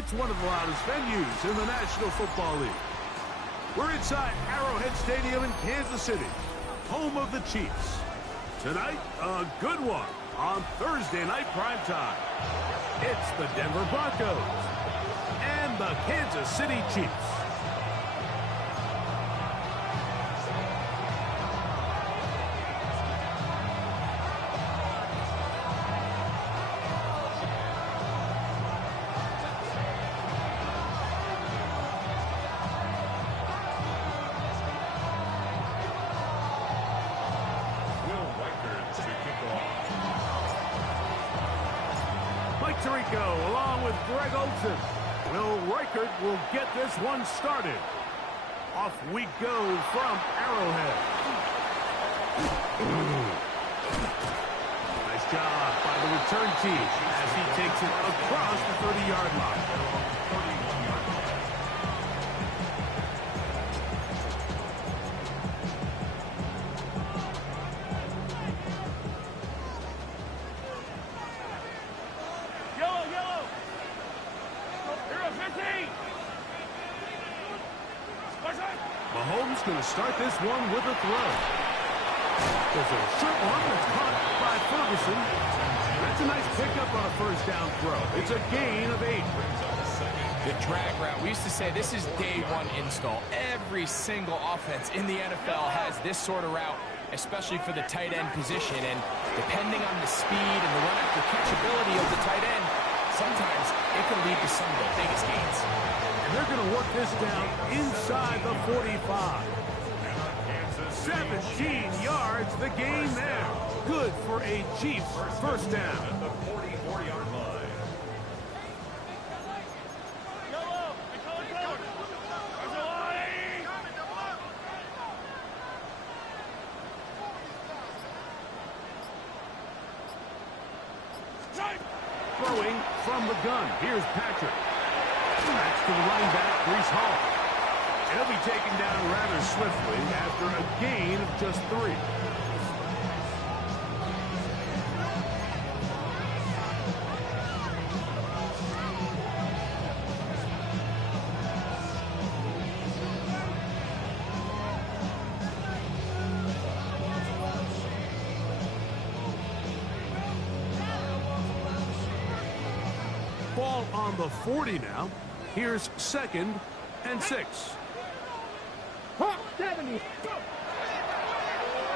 It's one of the loudest venues in the National Football League. We're inside Arrowhead Stadium in Kansas City, home of the Chiefs. Tonight, a good one on Thursday night primetime. It's the Denver Broncos and the Kansas City Chiefs. Tirico along with Greg Olsen. Will Reichert will get this one started. Off we go from Arrowhead. Nice job by the return team as he takes it across the 30-yard line. Mahomes going to start this one with a throw. There's a short one that's caught by Ferguson. That's a nice pickup on a first down throw. It's a gain of 8. The drag route. We used to say this is day one install. Every single offense in the NFL has this sort of route, especially for the tight end position. And depending on the speed and the run after catchability of the tight end, sometimes it can lead to some of the biggest gains. And they're going to work this down inside the 45. 17 yards, the gain there. Good for a Chiefs first down. At the 44-yard line. Throwing from the gun. Here's Patrick. That's to the running back, Breece Hall. He'll be taken down rather swiftly after a gain of just 3. Ball on the 40 now. Here's 2nd and 6.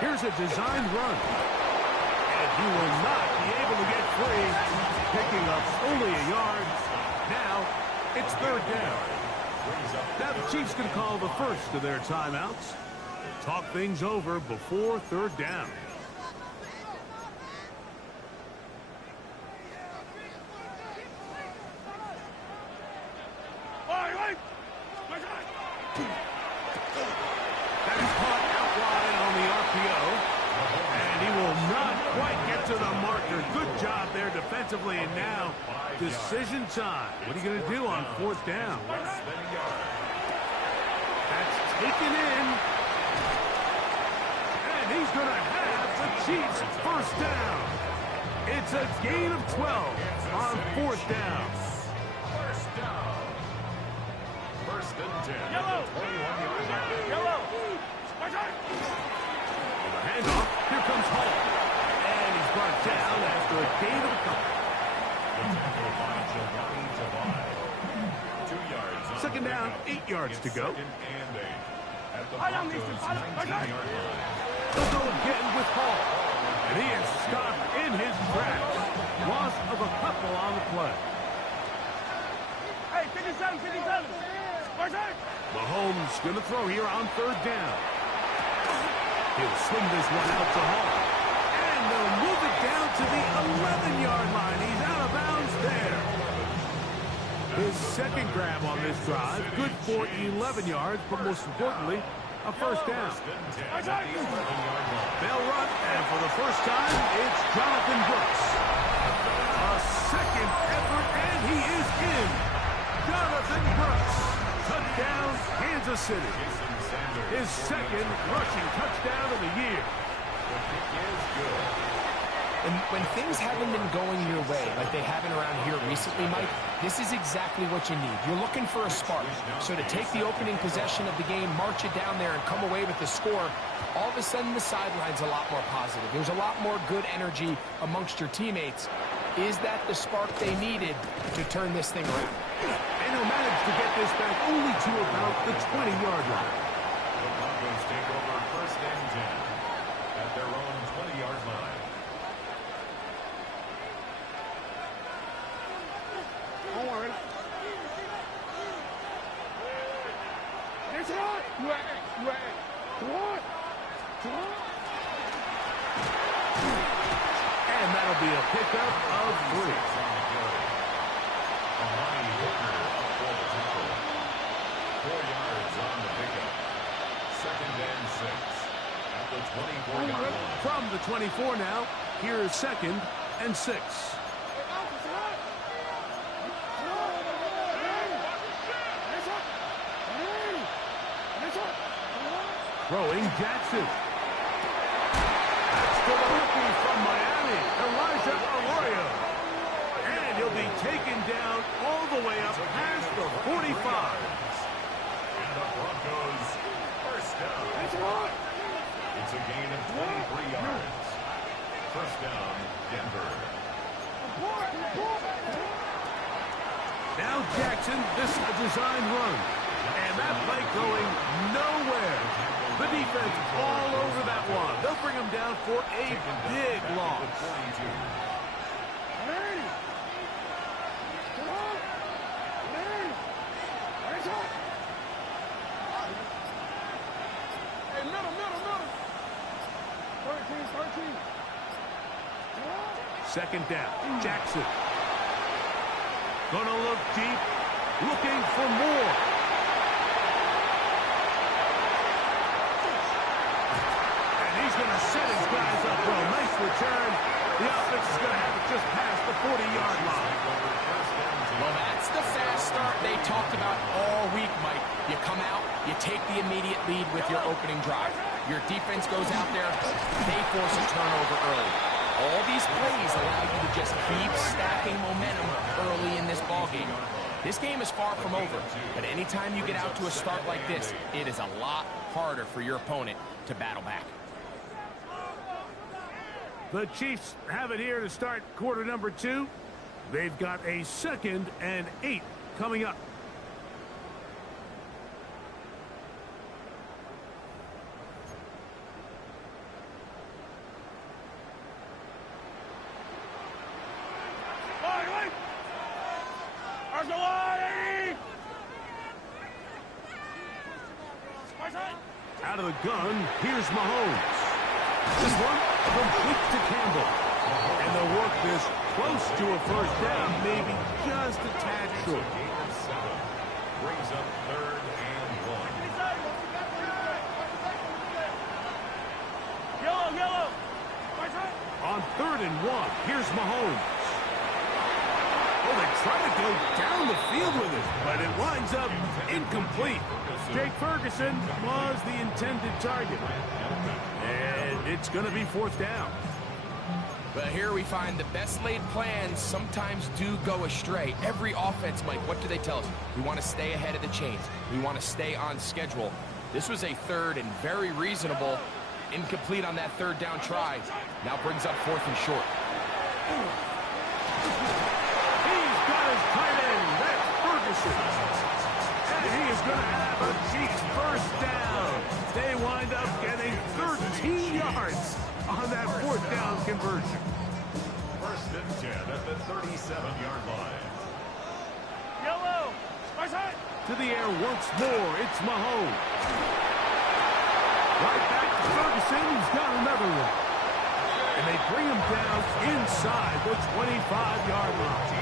Here's a designed run. And he will not be able to get free. Picking up only a yard. Now it's 3rd down. Now the Chiefs can call the first of their timeouts. Talk things over before 3rd down. That is caught out wide on the RPO. And he will not quite get to the marker. Good job there defensively. And now decision time. What are you going to do on 4th down? That's taken in. And he's going to have the Chiefs first down. It's a gain of 12 on 4th down. First and 10 at the 21-yard line. Yellow. The handoff. Here comes Hall. And he's brought down after a gain of a couple. The tackle by Jahlani Tavai. 2 yards. 2nd down, 8 yards to go. 2nd and 8 at the Broncos' 19-yard line. They'll go again with Hall. And he is stopped in his tracks. Loss of a couple on the play. Hey, 57, 57. Mahomes going to throw here on 3rd down. He'll swing this one out to Hall. And they'll move it down to the 11-yard line. He's out of bounds there. His 2nd grab on this drive. Good for 11 yards, but most importantly, a first down. They'll run, and for the first time, it's Jonathan Brooks. A 2nd effort, and he is in. Jonathan Brooks. Touchdown, Kansas City. His 2nd rushing touchdown of the year. The kick is good. And when things haven't been going your way, like they haven't around here recently, Mike, this is exactly what you need. You're looking for a spark. So to take the opening possession of the game, march it down there, and come away with the score, all of a sudden the sideline's a lot more positive. There's a lot more good energy amongst your teammates. Is that the spark they needed to turn this thing around? And he'll manage to get this back only to about the 20-yard line. The Broncos take over first and 10 at their own 20-yard line. And that'll be a pickup of 3. Amani Hooker for the tackle. 4 yards on the pickup. Second and 6 at the 24-yard line. From the 24 now, here's second and 6. Throwing Jackson. That's to the rookie from Miami, Elijah Arroyo. And he'll be taken down all the way up past the 45. And the Broncos first down. It's a gain of 23 yards. First down, Denver. Now Jackson, this is a designed run. And that play going nowhere. The defense all over that one. They'll bring him down for a big loss. Second down, Jackson. Gonna look deep, looking for more. And he's gonna set his guys up well. Nice return. The offense is gonna have it just past the 40-yard line. Well, that's the fast start they talked about all week, Mike. You come out, you take the immediate lead with your opening drive. Your defense goes out there, they force a turnover early. All these plays allow you to just keep stacking momentum early in this ballgame. This game is far from over, but anytime you get out to a start like this, it is a lot harder for your opponent to battle back. The Chiefs have it here to start quarter number 2. They've got a 2nd and 8 coming up. Out of the gun, here's Mahomes. This one complete to Campbell. And they'll work this close to a first down, maybe just a tad short. Brings up third and 1. Yellow. On 3rd and 1, here's Mahomes. Oh, they try to go down the field with it, but it winds up incomplete. Jake Ferguson was the intended target. And it's going to be 4th down. But here we find the best laid plans sometimes do go astray. Every offense, Mike, what do they tell us? We want to stay ahead of the chains. We want to stay on schedule. This was a 3rd and very reasonable. Incomplete on that 3rd down try. Now brings up 4th and short. He's got his tight end. That's Ferguson. And he is going to have a Chiefs first down. They wind up getting 13 yards on that 4th down conversion. First and 10 at the 37-yard line. Yellow. To the air once more. It's Mahomes. Right back to Ferguson. He's got another one. And they bring him down inside the 25-yard line.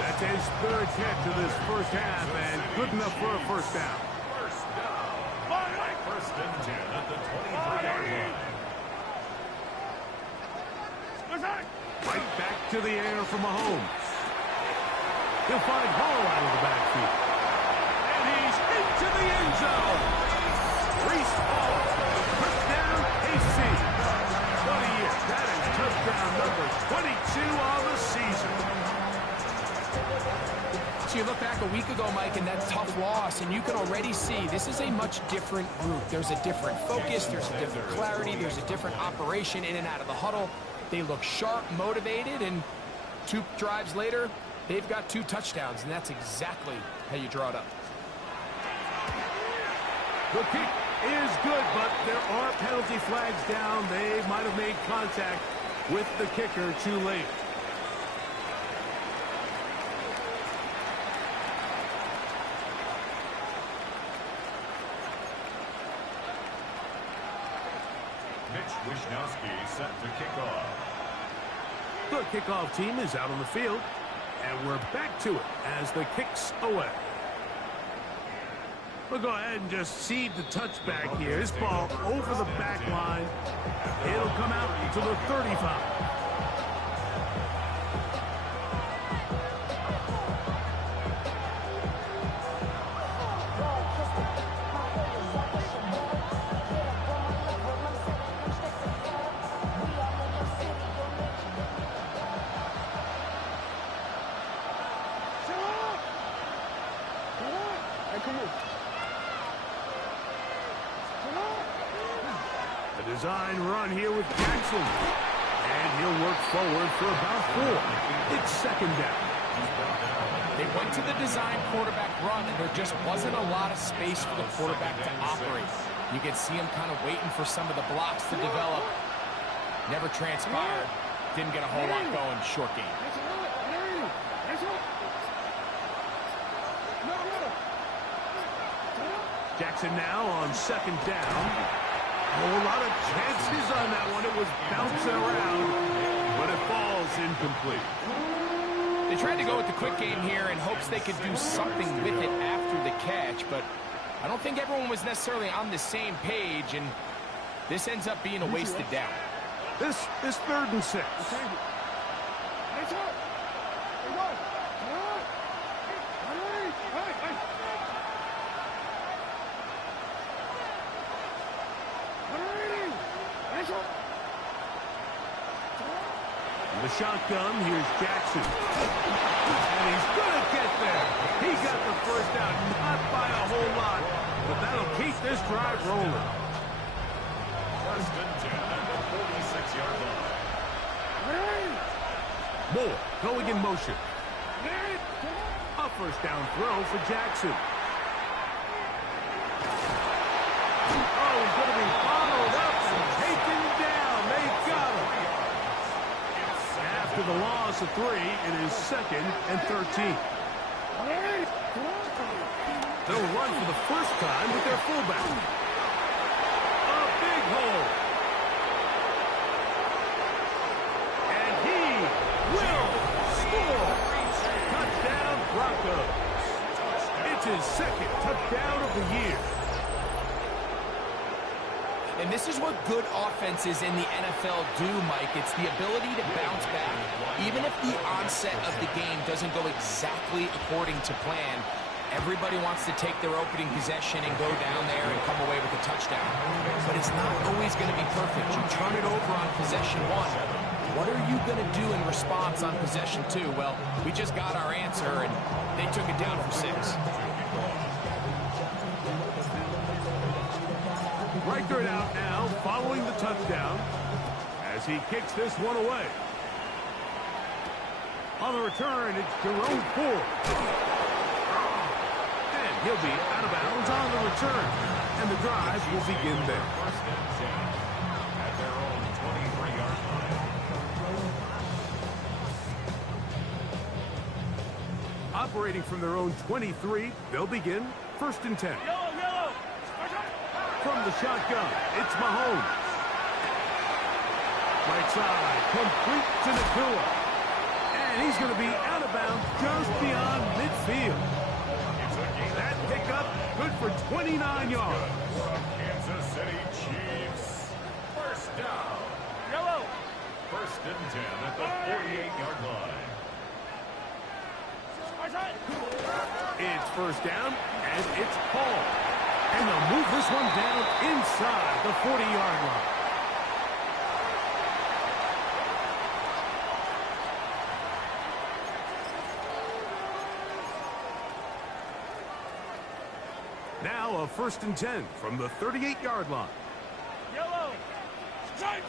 That's his 3rd hit to this first half, and good enough for a first down. First and 10 at the 23-yard line. Right back to the air for Mahomes. He'll find Hall out of the backfield. And he's into the end zone. Breece Hall. Touchdown, KC. What a year. That is just touchdown number 22 on the season. So you look back a week ago, Mike, and that tough loss, and you can already see this is a much different group. There's a different focus, there's a different clarity, there's a different operation in and out of the huddle. They look sharp, motivated, and 2 drives later, they've got 2 touchdowns, and that's exactly how you draw it up. The kick is good, but there are penalty flags down. They might have made contact with the kicker too late. Mitch Wishnowsky set to kick off. The kickoff team is out on the field, and we're back to it as the kick's away. We'll go ahead and just seed the touchback here. This ball over the back line. It'll come out to the 35. Design run here with Jackson. And he'll work forward for about 4. It's second down. They went to the design quarterback run, and there just wasn't a lot of space for the quarterback to operate. You could see him kind of waiting for some of the blocks to develop. Never transpired. Didn't get a whole lot going. Short game. Jackson now on second down. A whole lot of chances on that one. It was bouncing around, but it falls incomplete. They tried to go with the quick game here in hopes they could do something with it after the catch, but I don't think everyone was necessarily on the same page, and this ends up being a wasted down. This 3rd and 6. The shotgun, here's Jackson. And he's going to get there. He got the first down, not by a whole lot, but that'll keep this drive rolling. 1st and 10 at the 46-yard line. Moore going in motion. A first down throw for Jackson. Oh, he's going to be followed up and taken down. They got him. After the loss of 3, it is 2nd and 13. They'll run for the first time with their fullback. A big hole. And he will score. Touchdown Broncos. It's his 2nd touchdown of the year. And this is what good offenses in the NFL do, Mike. It's the ability to bounce back. Even if the onset of the game doesn't go exactly according to plan, everybody wants to take their opening possession and go down there and come away with a touchdown. But it's not always going to be perfect. You turn it over on possession 1. What are you going to do in response on possession 2? Well, we just got our answer, and they took it down for 6. Riker it out now, following the touchdown, as he kicks this one away. On the return, it's Jerome Ford. And he'll be out of bounds on the return. And the drive will begin there. 1st and 10 at their own 23-yard line. Operating from their own 23, they'll begin 1st and 10. Yellow. From the shotgun, it's Mahomes. Right side, complete to Nakua. And he's going to be out of bounds just beyond midfield. That pickup, good for 29 yards. Kansas City Chiefs. 1st down. Yellow. 1st and 10 at the 48-yard line. It's 1st down, and it's Paul. And they'll move this one down inside the 40-yard line. Now a 1st and 10 from the 38-yard line. Yellow. Strike.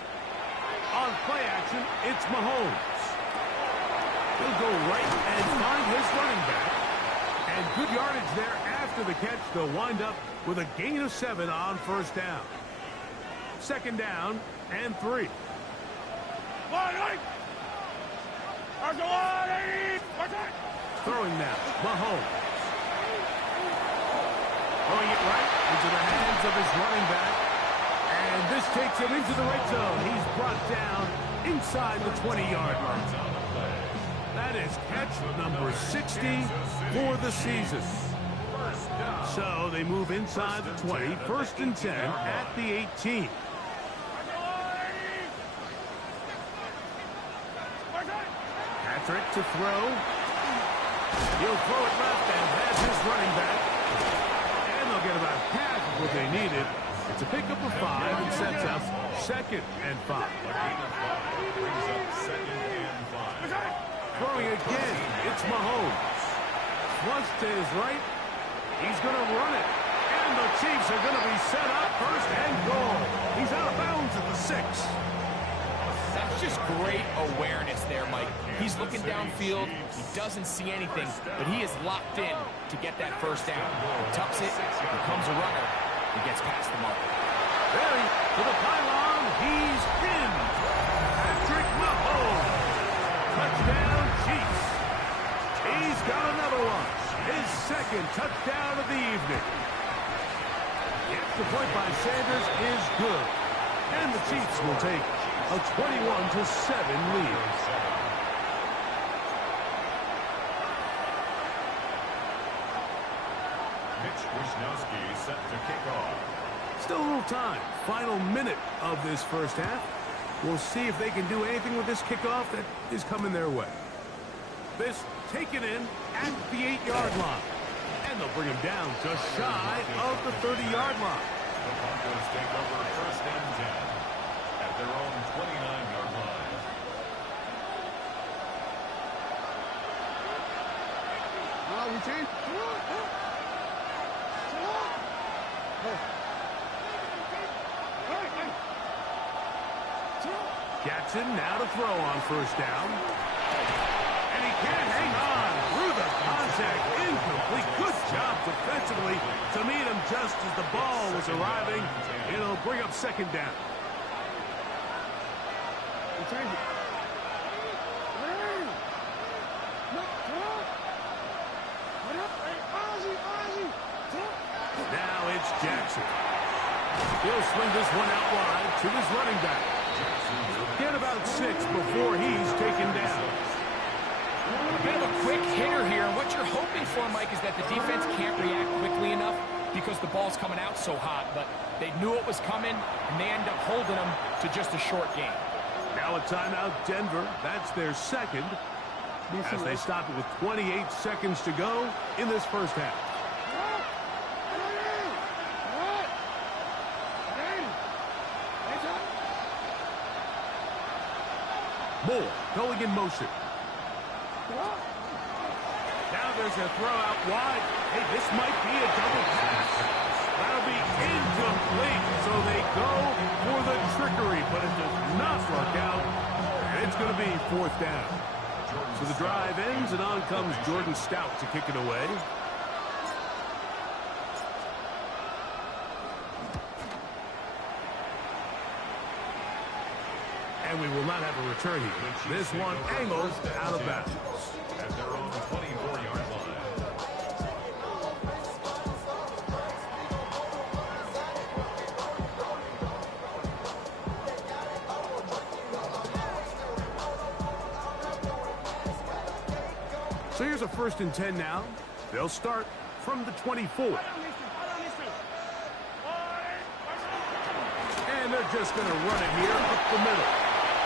On play action, it's Mahomes. He'll go right and find his running back. And good yardage there after the catch. They'll wind up with a gain of 7 on 1st down. 2nd down and 3. Throwing now, Mahomes. Throwing it right into the hands of his running back. And this takes him into the red zone. He's brought down inside the 20-yard line. That is catch number 60 for the season. So they move inside the 20, 1st and 10 at the 18. Patrick to throw. He'll throw it left and has his running back. And they'll get about half of what they needed. It's a pickup of 5 and sets up 2nd and 5. Throwing again, it's Mahomes. Once to his right, he's going to run it. And the Chiefs are going to be set up 1st and goal. He's out of bounds at the 6. That's just great awareness there, Mike. He's looking downfield. He doesn't see anything, but he is locked in to get that 1st down. He tucks it, becomes a runner, and gets past the mark. Barry to the pylon. He's in. Patrick Mahomes. Touchdown, Chiefs. He's got another one. His 2nd touchdown of the evening. The extra point by Sanders is good. And the Chiefs will take a 21-7 lead. Mitch Wishnowsky set to kick off. Still a little time. Final minute of this 1st half. We'll see if they can do anything with this kickoff that is coming their way. This taken in at the 8-yard line. And they'll bring him down just shy of the 30-yard line. The Broncos take over 1st and 10 at their own 29-yard line. Routine. Jackson now to throw on 1st down. And he can't hang on through the contact. Incomplete. Good job defensively to meet him just as the ball was arriving. It'll bring up 2nd down. Now it's Jackson. He'll swing this one out wide to his running back. Get about 6 before he's taken down. A bit of a quick hitter here. What you're hoping for, Mike, is that the defense can't react quickly enough because the ball's coming out so hot. But they knew it was coming, and they end up holding them to just a short game. Now a timeout, Denver. That's their 2nd. As they stop it with 28 seconds to go in this 1st half. Moore going in motion. Now there's a throw out wide. Hey, this might be a double pass. That'll be incomplete. So they go for the trickery, but it does not work out. And it's going to be 4th down. So the drive ends, and on comes Jordan Stout to kick it away. And we will not have a return here. This one angles out of bounds. At their own 24-yard line. So here's a 1st and 10 now. They'll start from the 24. And they're just going to run it here up the middle.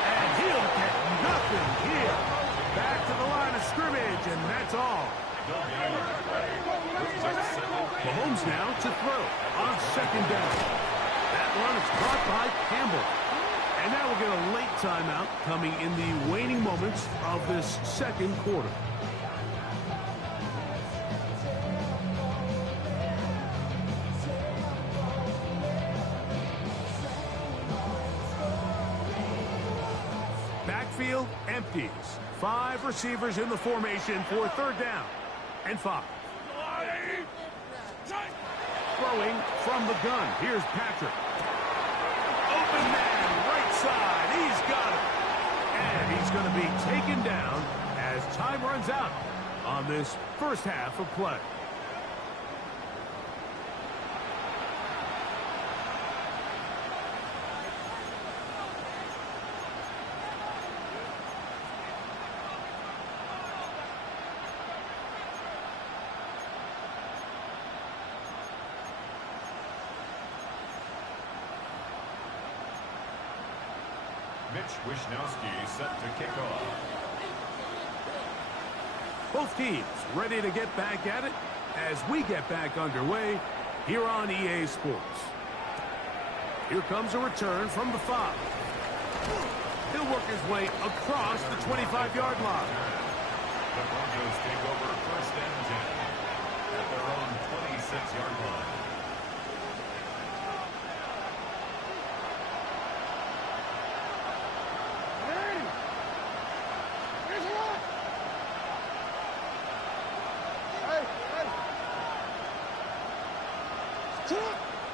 And he'll get nothing here. Back to the line of scrimmage, and that's all. Mahomes now to throw on 2nd down. That one is caught by Campbell. And now we'll get a late timeout coming in the waning moments of this 2nd quarter. empties. 5 receivers in the formation for 3rd down and 5. Throwing from the gun. Here's Patrick. Open man, right side. He's got it. And he's going to be taken down as time runs out on this first half of play. Mitch Wishnowsky set to kick off. Both teams ready to get back at it as we get back underway here on EA Sports. Here comes a return from the 5. He'll work his way across the 25-yard line. The Broncos take over 1st and 10 at their own 26-yard line.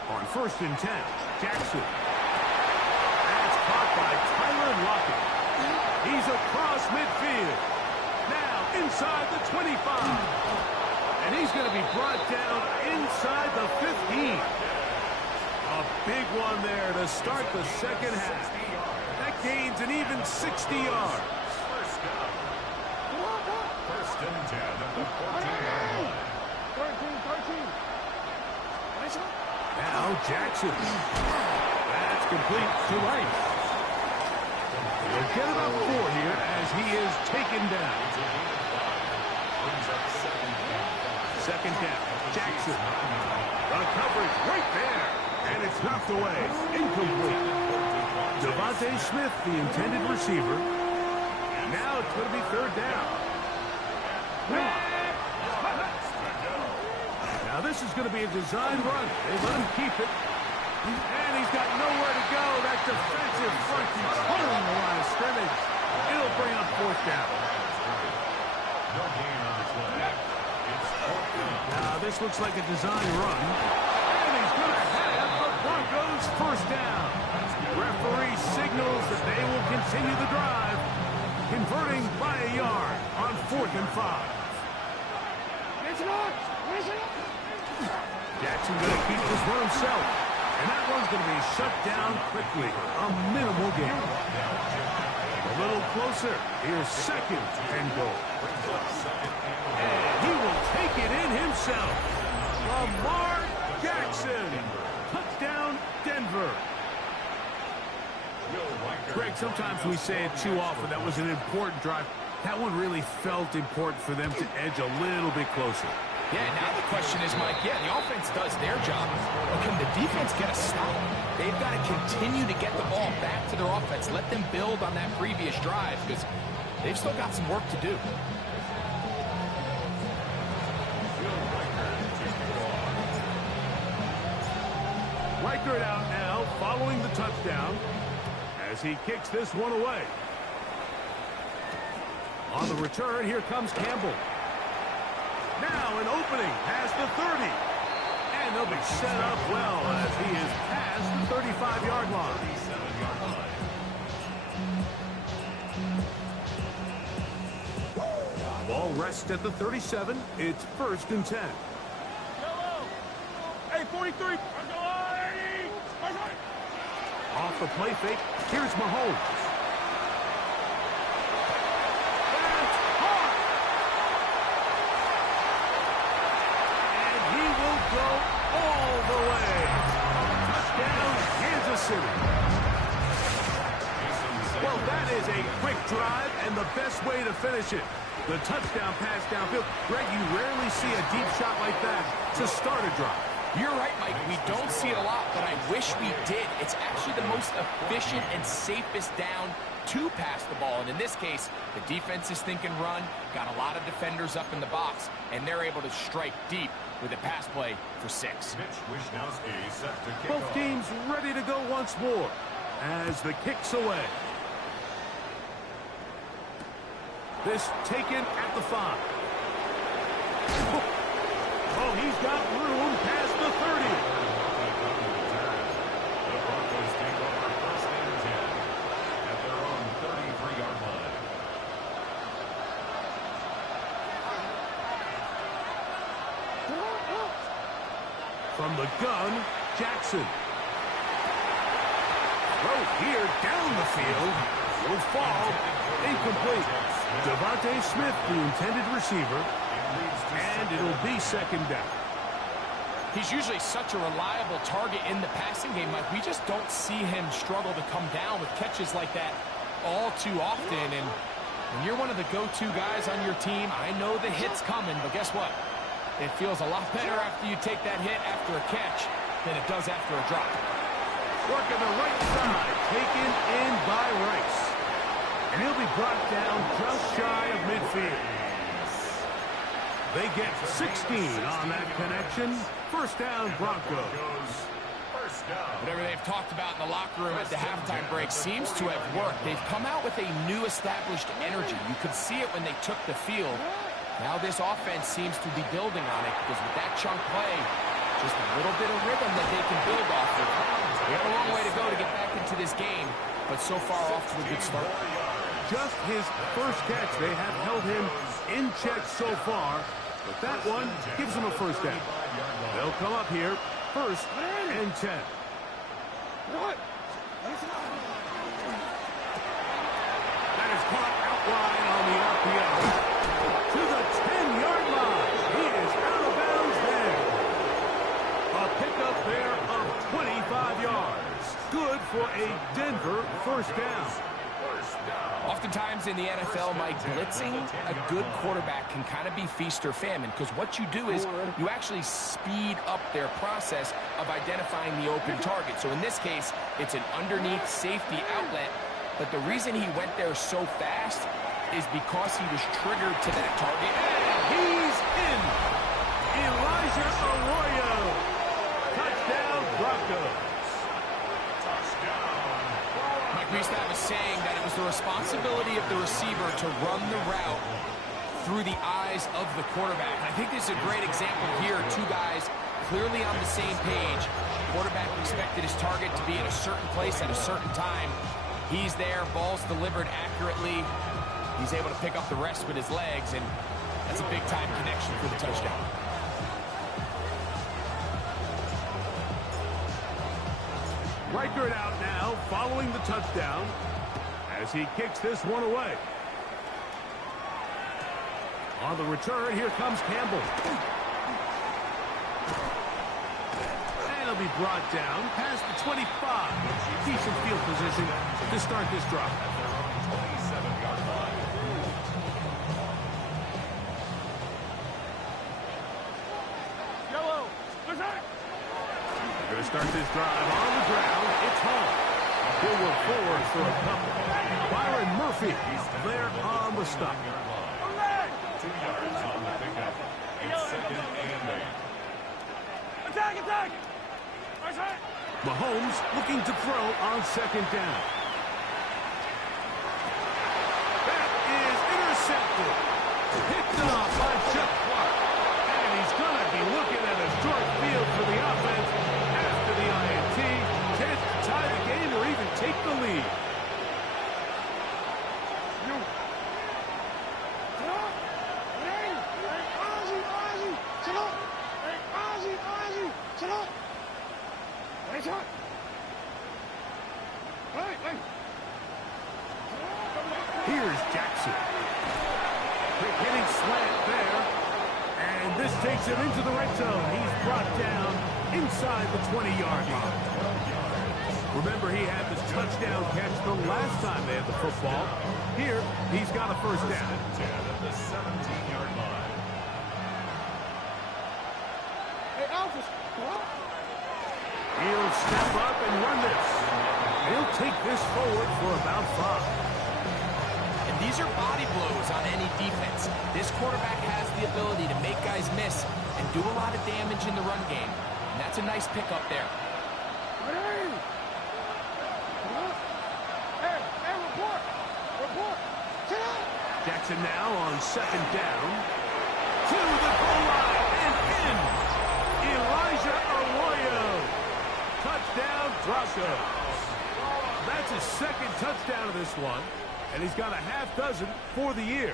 On 1st and 10, Jackson. That's caught by Tyler Lockett. He's across midfield. Now inside the 25. And he's going to be brought down inside the 15. A big one there to start the second half. That gains an even 60 yards. First and 10 at the 14-yard line. 13. Now Jackson. That's complete to Rice. We'll get about 4 here as he is taken down. Second down. Jackson. The coverage right there. And it's knocked away. Incomplete. Devontae Smith, the intended receiver. Now it's going to be 3rd down. Now this is going to be a design run. They let him keep it. And he's got nowhere to go. That defensive front keeps holding the line of scrimmage. It'll bring up 4th down. No gain on the play. It's 4th down. Now this looks like a design run. And he's going to have the Broncos 1st down. Referee signals that they will continue the drive, converting by a yard on 4th and 5. Jackson going to keep this one himself. And that one's going to be shut down quickly. A minimal gain. A little closer. Here's 2nd and goal. And he will take it in himself. Lamar Jackson. Touchdown, Denver. Greg, sometimes we say it too often. That was an important drive. That one really felt important for them to edge a little bit closer. Yeah, now the question is, Mike, the offense does their job, but can the defense get a stop? They've got to continue to get the ball back to their offense. Let them build on that previous drive because they've still got some work to do. Reichert out now, following the touchdown, as he kicks this one away. On the return, here comes Campbell. Now an opening past the 30. And they'll be set up well as he is past the 35-yard line. Ball rests at the 37. It's 1st and 10. Hey, 43. Off the play fake, here's Mahomes. City. Well, that is a quick drive and the best way to finish it. The touchdown pass downfield. Greg, you rarely see a deep shot like that to start a drive. You're right, Mike. We don't see it a lot, but I wish we did. It's actually the most efficient and safest down to pass the ball. And in this case, the defense is thinking run, got a lot of defenders up in the box, and they're able to strike deep with a pass play for 6. Mitch Wishnowsky set to kick Both off. teams ready to go once more as the kick's away. This taken at the 5. Oh, he's got room past the 30. The Broncos take over first and 10 at their own 33-yard line. From the gun, Jackson. Throw here down the field. Will fall. Incomplete. Devontae Smith, the intended receiver. And it'll be second down. He's usually such a reliable target in the passing game, Mike. We just don't see him struggle to come down with catches like that all too often. And when you're one of the go-to guys on your team, I know the hit's coming, but guess what? It feels a lot better after you take that hit after a catch than it does after a drop. Working the right side, taken in by Rice. And he'll be brought down just shy of midfield. They get 16 on that connection. First down, Broncos. First down. Whatever they've talked about in the locker room at the halftime break seems to have worked. They've come out with a new established energy. You could see it when they took the field. Now this offense seems to be building on it because with that chunk play, just a little bit of rhythm that they can build off of. We have a long way to go to get back into this game, but so far off to a good start. Just his first catch. They have held him in check so far, but that one gives him a first down. They'll come up here, first and 10. What? That is caught out wide on the RPO. To the 10-yard line. He is out of bounds there. A pickup there of 25 yards. Good for a Denver first down. Oftentimes in the NFL, Mike, blitzing a good quarterback can kind of be feast or famine because what you do is you actually speed up their process of identifying the open target. So in this case, it's an underneath safety outlet, but the reason he went there so fast is because he was triggered to that target. And he's in. Elijah Arroyo. Touchdown, Broncos. Mike, we used to have a saying that it was the responsibility of the receiver to run the route through the eyes of the quarterback. And I think this is a great example here. Two guys clearly on the same page. Quarterback expected his target to be in a certain place at a certain time. He's there, ball's delivered accurately. He's able to pick up the rest with his legs, and that's a big-time connection for the touchdown. Reichert out now, following the touchdown, as he kicks this one away. On the return, here comes Campbell. And he'll be brought down past the 25. Decent field position to start this drive. 27-yard line. Yellow. Attack. Going to start this drive on the ground. It's home. He'll work forward for a couple. Byron Murphy there on the stop. 2 yards on the pickup. It's second and 8. Attack, attack. Attack. Mahomes looking to throw on second down. That is intercepted. Picked off by Chuck Clark. And he's going to be looking at a short field for the offense after the INT. Chance to tie the game or even take the lead. Here's Jackson. Quick hitting slant there. And this takes him into the red zone. He's brought down inside the 20-yard line. Remember, he had this touchdown catch the last time they had the football. Here, he's got a first down. 10 at the 17-yard line. Hey, Alphys. He'll step up and run this. He'll take this forward for about 5. And these are body blows on any defense. This quarterback has the ability to make guys miss and do a lot of damage in the run game. And that's a nice pickup there. Hey, report. Report. Get out. action now on second down. To the goal line and in. Elijah Arroyo. Touchdown, Broncos. That's his second touchdown of this one, and he's got a half dozen for the year.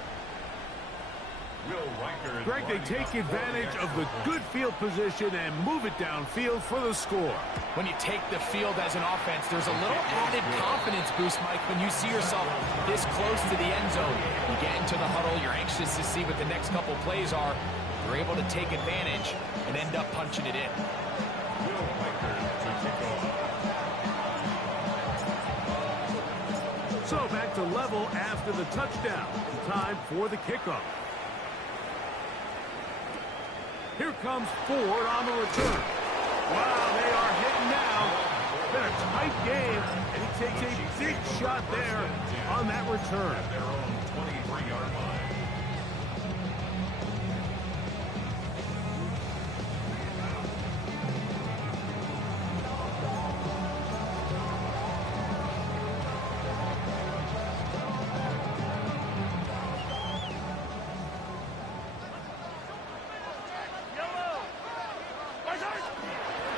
Greg, they take advantage of the good field position and move it downfield for the score. When you take the field as an offense, there's a little added confidence boost, Mike, when you see yourself this close to the end zone. You get into the huddle, you're anxious to see what the next couple plays are. You're able to take advantage and end up punching it in. So back to level after the touchdown. Time for the kickoff. Here comes Ford on the return. Wow, they are hitting now. Been a tight game, and he takes a big shot there on that return. At their own 23-yard line.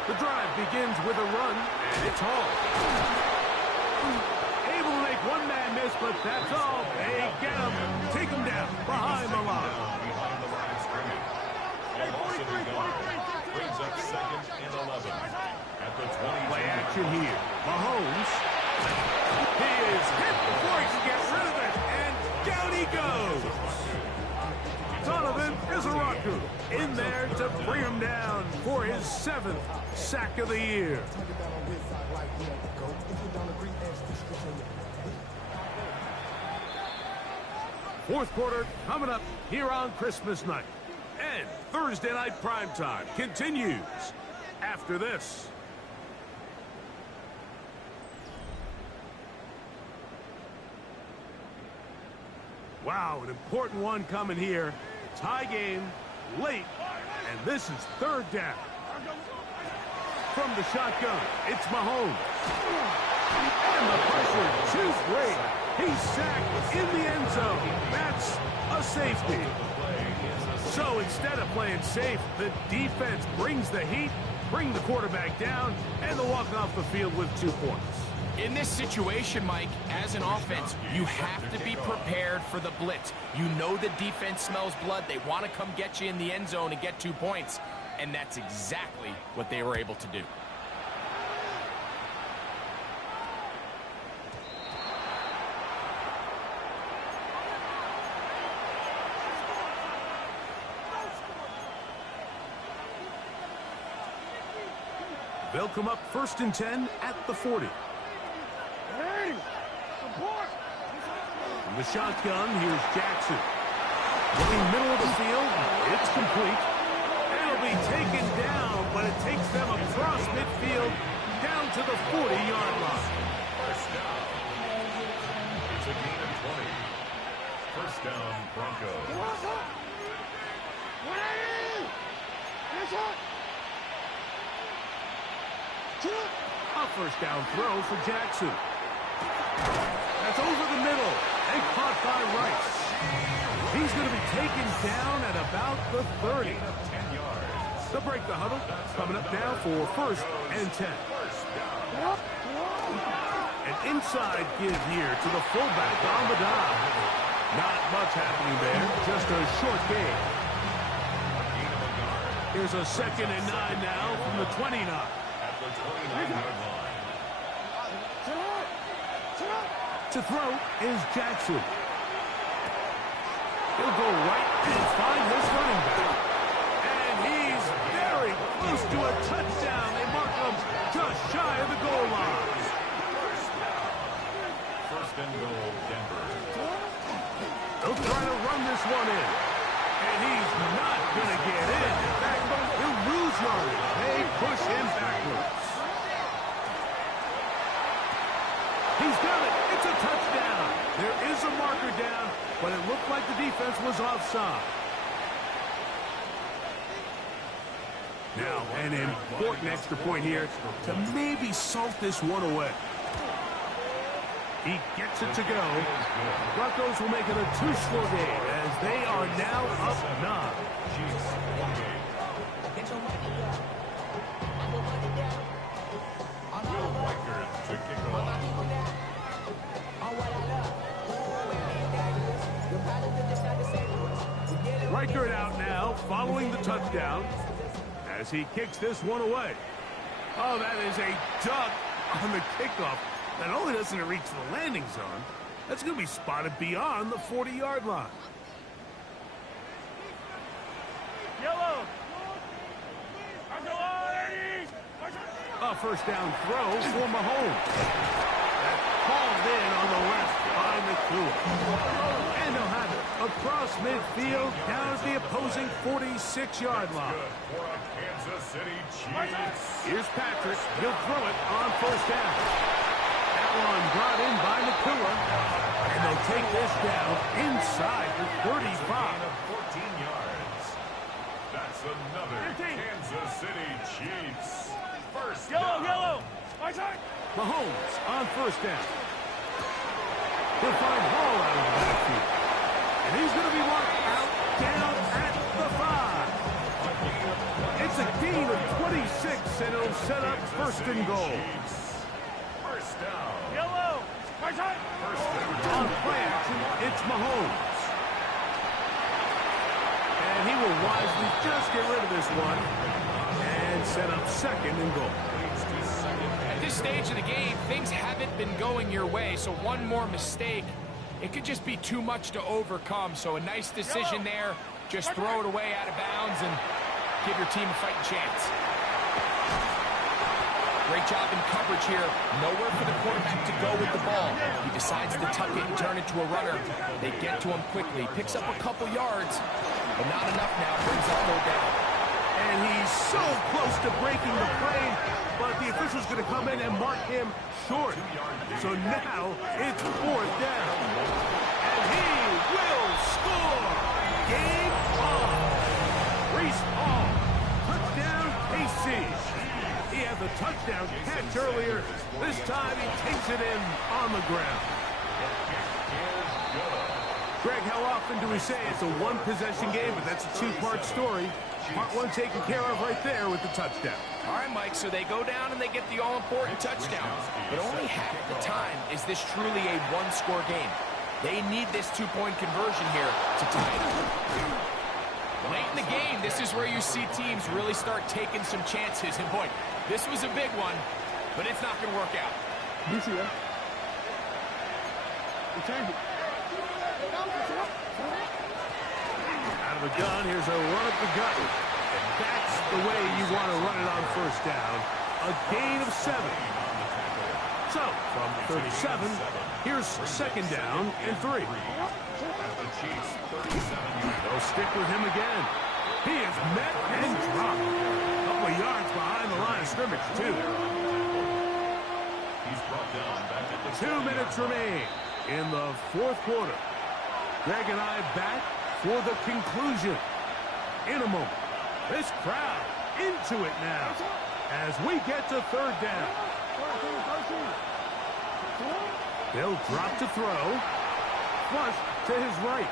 The drive begins with a run, and it's Hall. Able to make one man miss, but that's all. They get him, take him down behind the line. Behind the line of scrimmage. A loss of a yard brings up second and 11 at the 20. Play action here. Mahomes. He is hit before he can get rid of it, and down he goes. Donovan Izaraku in there to bring him down for his 7th sack of the year. Fourth quarter coming up here on Christmas night. And Thursday night primetime continues after this. Wow, an important one coming here. Tie game, late, and this is third down. From the shotgun, it's Mahomes. And the pressure, too great. He's sacked in the end zone. That's a safety. So instead of playing safe, the defense brings the heat, bring the quarterback down, and they'll walk off the field with 2 points. In this situation, Mike, as an offense, you have to be prepared for the blitz. You know the defense smells blood. They want to come get you in the end zone and get 2 points. And that's exactly what they were able to do. They'll come up 1st and 10 at the 40. From the shotgun, here's Jackson. Looking middle of the field, it's complete. It'll be taken down, but it takes them across midfield down to the 40-yard line. First down. It's a gain of 20. First down, Broncos. A first down throw for Jackson. That's over the middle and caught by Rice. He's going to be taken down at about the 30. 10 yards. They'll break the huddle. Coming up now for 1st and 10. An inside give here to the fullback on the dive. Not much happening there. Just a short gain. Here's a 2nd and 9 now from the 29. At the 29-yard line. To throw is Jackson. He'll go right and find his running back. And he's very close to a touchdown. They mark him just shy of the goal line. First and goal, Denver. They'll try to run this one in. And he's not going to get in. In fact, he'll lose yardage. They push him backwards. He's got it. It's a touchdown. There is a marker down, but it looked like the defense was offside. Now, an important extra point here to maybe salt this one away. He gets it to go. Broncos will make it a two-score game as they are now up 9. Chiefs, 1 game. Will Reichard to kick it off. Reichard out now following the touchdown as he kicks this one away. Oh, that is a duck on the kickoff. Not only doesn't it reach the landing zone, that's going to be spotted beyond the 40-yard line. Yellow. A first down throw for Mahomes. That called in on the left by McCool. And they'll have it across midfield down at the opposing 46-yard line. Good for a Kansas City Chiefs. Here's Patrick. He'll throw it on first down. That one brought in by Nakua. And they'll take this down inside the 35. Of 14 yards. That's another 15. Kansas City Chiefs. First Yellow, down. yellow. Right side. Mahomes on first down. He'll find Hall out of the backfield. And he's going to be marked out down at the 5. It's a gain of 26, and it'll set up first and goal. Chiefs. First down. Yellow. Right side. First and On play action, it's Mahomes. And he will wisely just get rid of this one and set up second and goal. At this stage of the game, things haven't been going your way, so one more mistake, it could just be too much to overcome. So a nice decision there. Just throw it away out of bounds and give your team a fighting chance. Great job in coverage here. Nowhere for the quarterback to go with the ball. He decides to tuck it and turn it to a runner. They get to him quickly. Picks up a couple yards, but not enough now. Brings up no down. And he's so close to breaking the play, but the official's going to come in and mark him short. So now it's fourth down. And he will score. Game on. Breece Hall. Touchdown, KC. He had the touchdown catch earlier. This time he takes it in on the ground. Greg, how often do we say it's a one-possession game, but that's a two-part story? Part one taken care of right there with the touchdown. All right, Mike, so they go down and they get the all-important touchdown. But only half the time is this truly a one-score game. They need this two-point conversion here to tie it. Late in the game, this is where you see teams really start taking some chances. And boy, this was a big one, but it's not going to work out. DCM. Return it. Out of the gun, here's a run at the gut. And that's the way you want to run it on first down. A gain of 7. So, from 37, here's second down and 3. They'll stick with him again. He is met and dropped. A couple of yards behind the line of scrimmage, too. He's brought down back at the 2 minutes remain in the fourth quarter. Greg and I back for the conclusion. In a moment, this crowd into it now as we get to third down. They'll drop to throw. Flush to his right.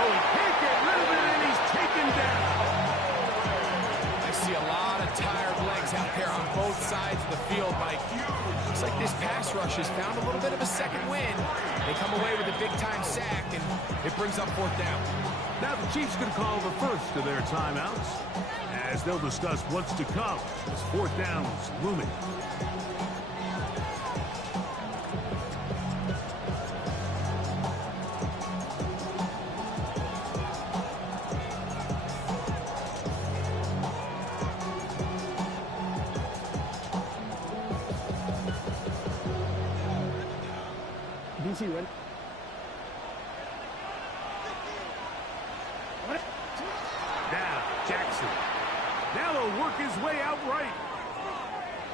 Oh, he can't get rid of it, and he's taken down. I see a lot of tired legs out there on both sides of the field, Mike. Looks like this pass rush has found a little bit of a second wind. They come away with a big-time sack, and it brings up fourth down. Now the Chiefs going to call the first of their timeouts as they'll discuss what's to come as fourth down is looming. DC, ready? Now, Jackson. Now he'll work his way out right.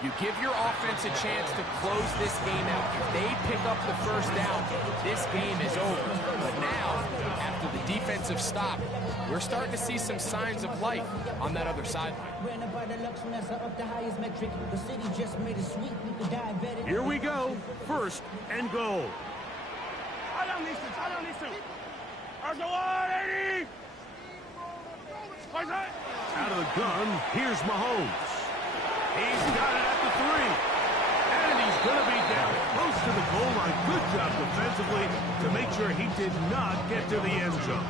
You give your offense a chance to close this game out. If they pick up the first down, this game is over. But now, after the defensive stop, we're starting to see some signs of life on that other sideline. Here we go. First and goal. Out of the gun, here's Mahomes. He's got it at the 3. And he's going to be down close to the goal line. Good job defensively to make sure he did not get to the end zone.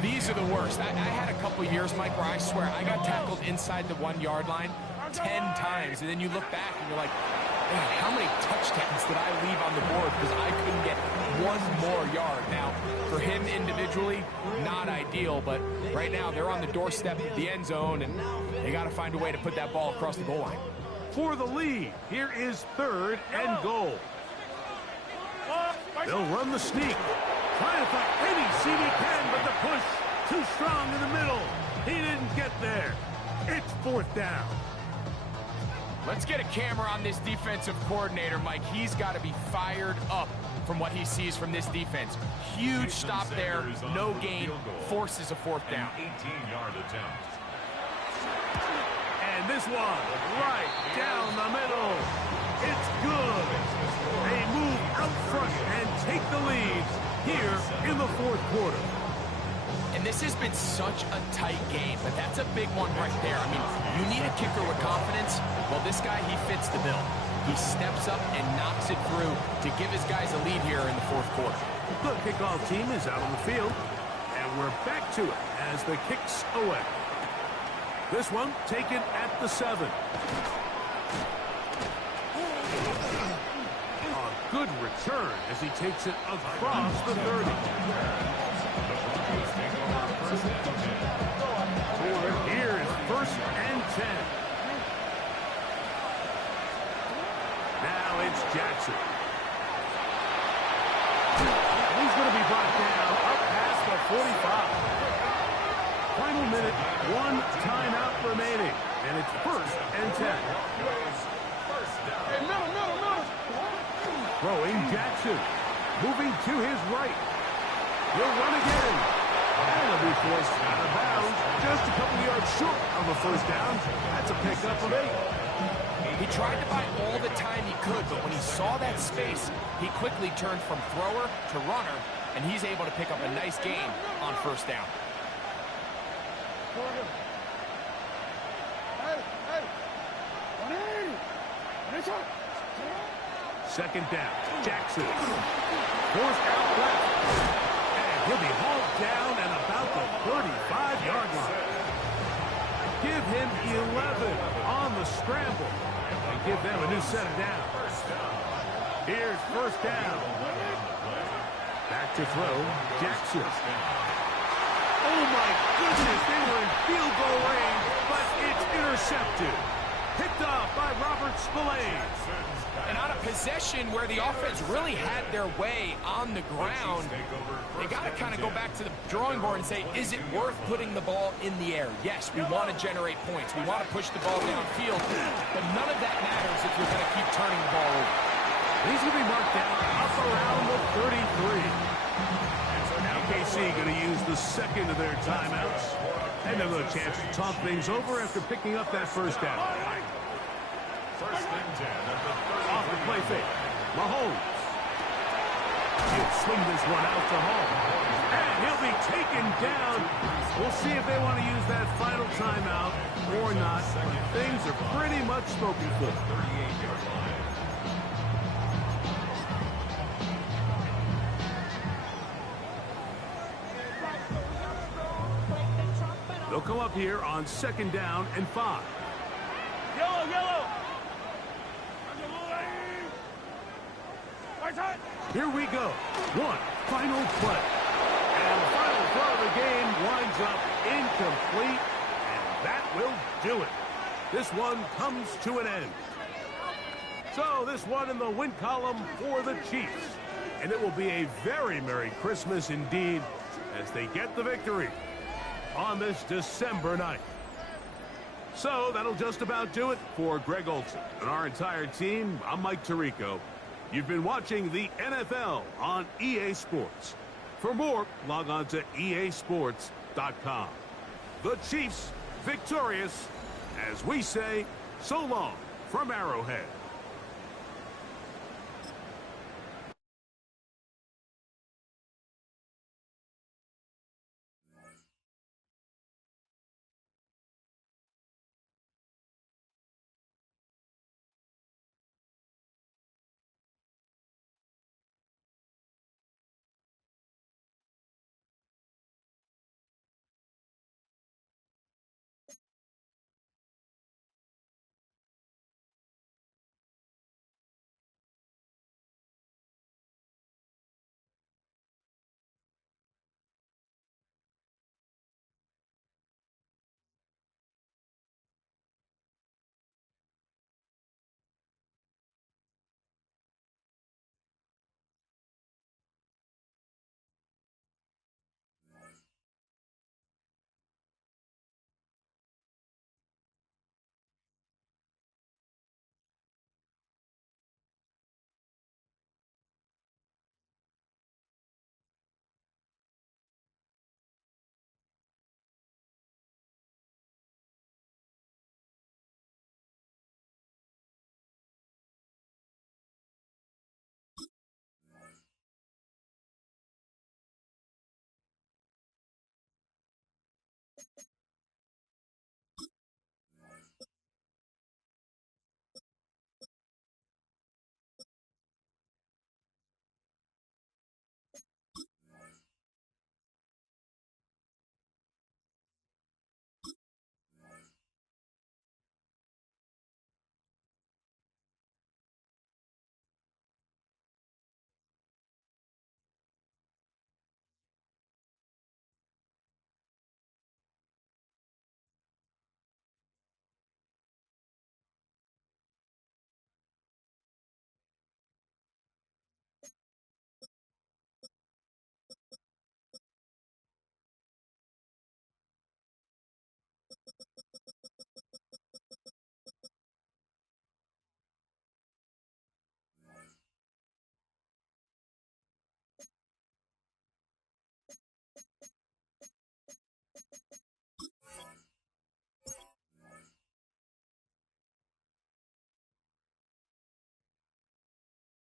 These are the worst. I had a couple years, Mike, where I swear I got tackled inside the 1-yard line 10 times. And then you look back and you're like, man, how many touchdowns did I leave on the board because I couldn't get one more yard? Now, for him individually, not ideal, but right now they're on the doorstep of the end zone, and they got to find a way to put that ball across the goal line. For the lead, here is third and goal. They'll run the sneak. Trying to find any seam he can, but the push too strong in the middle. He didn't get there. It's fourth down. Let's get a camera on this defensive coordinator, Mike. He's got to be fired up from what he sees from this defense. Huge stop there, no gain, forces a fourth down. 18-yard attempt. And this one, right down the middle. It's good. They move out front and take the lead here in the fourth quarter. And this has been such a tight game, but that's a big one right there. I mean, you need a kicker with confidence. Well, this guy, he fits the bill. He steps up and knocks it through to give his guys a lead here in the fourth quarter. The kickoff team is out on the field, and we're back to it as the kick's away. This one taken at the 7. A good return as he takes it across the 30. Here is first and 10. Now it's Jackson. He's going to be brought down up past the 45. Final minute, 1 timeout remaining, and it's first and 10. Hey, middle. Throwing Jackson, moving to his right. He'll run again. And he'll be forced out of bounds, just a couple yards short of a first down. That's a pickup of 8. He tried to buy all the time he could, but when he saw that space, he quickly turned from thrower to runner, and he's able to pick up a nice gain on first down. Second down, Jackson. Forced out left. And he'll be hauled down at about the 35-yard line. Give him 11 on the scramble and give them a new set of downs. Here's first down. Back to throw, Jackson. Oh my goodness, they were in field goal range, but it's intercepted. Picked off by Robert Spillane. And on a possession where the offense really had their way on the ground, they got to kind of go back to the drawing board and say, is it worth putting the ball in the air? Yes, we want to generate points. We want to push the ball downfield, but none of that matters if you're going to keep turning the ball over. He's going to be marked down up around the 33. Now KC going to use the second of their timeouts. And they'll have a chance to talk things over after picking up that first down. First and 10 at the 30. Off the play fake. Mahomes. He'll swing this one out to home. And he'll be taken down. We'll see if they want to use that final timeout or not. Things are pretty much spoken for. 38-yard line. They'll come up here on second down and 5. Yellow. Here we go. One final play. And the final throw of the game winds up incomplete. And that will do it. This one comes to an end. So this one in the win column for the Chiefs. And it will be a very Merry Christmas indeed as they get the victory on this December night. So that'll just about do it for Greg Olson and our entire team. I'm Mike Tirico. You've been watching the NFL on EA Sports. For more, log on to easports.com. The Chiefs victorious, as we say, so long from Arrowhead.